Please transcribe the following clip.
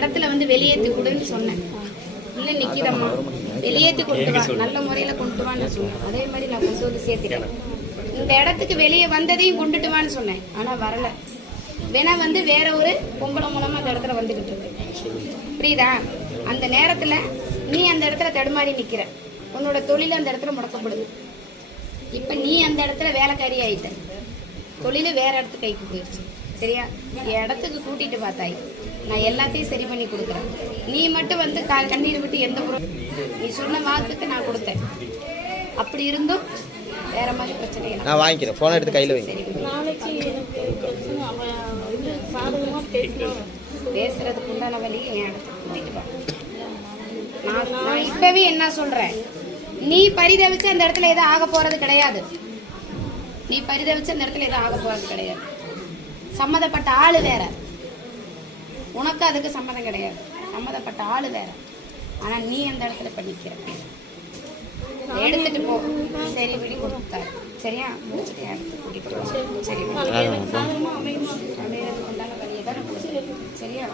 இடத்துல வந்து வெளியேற்றி கொடுன்னு சொன்னேன். இல்லை நிற்கிதம்மா வெளியேற்றி கொண்டு வா, நல்ல முறையில் கொண்டு வான்னு சொன்னேன். அதே மாதிரி நான் கொண்டு வந்து சேர்த்துட்டேன். இந்த இடத்துக்கு வெளியே வந்ததையும் கொண்டுட்டு வான்னு சொன்னேன். ஆனால் வரலை. வேணா வந்து வேற ஒரு பொம்பளை மூலமா அந்த இடத்துல வந்துகிட்டு இருக்கு. புரியுதா? அந்த நேரத்துல நீ அந்த இடத்துல தடுமாறி நிக்கிற, உன்னோட தொழில் அந்த இடத்துல முடக்கப்படுது. இப்ப நீ அந்த இடத்துல வேலைக்காரி ஆயிட்ட, தொழில் வேற இடத்துக்கு கைக்கு போயிடுச்சு. சரியா? இடத்துக்கு கூட்டிட்டு பார்த்தாய், நான் எல்லாத்தையும் சரி பண்ணி கொடுக்குறேன். நீ மட்டும் வந்து கண்ணீர் விட்டு எந்த நீ சொன்ன வாக்குக்கு நான் கொடுத்தேன். அப்படி இருந்தும் வேற மாதிரி பிரச்சனை நான் வாங்கிக்கிறேன். போன் எடுத்து கையில் வைங்க. பேசுறதுக்கு உண்டான வழி என் இடத்துக்கு கூட்டிட்டு வா. நான் இப்பவே என்ன சொல்றேன், நீ பரிதவிச்சு அந்த இடத்துல எதுவும் ஆக போறது கிடையாது. நீ பரிதவிச்சு அந்த இடத்துல எதுவும் ஆக போறது கிடையாது. சம்மதப்பட்ட ஆளு வேற, உனக்கு அதுக்கு சம்மதம் கிடையாது. சம்மதப்பட்ட ஆளு வேற. ஆனா நீ அந்த இடத்துல பண்ணிக்கிற, எடுத்துட்டு போ. சரி விடி கொடுத்தாரு. சரியா? முடிச்சுட்டு இடத்துக்கு கூட்டிட்டு போ. சரி அமையறதுக்கு உண்டான வழியை தானே. சரியா?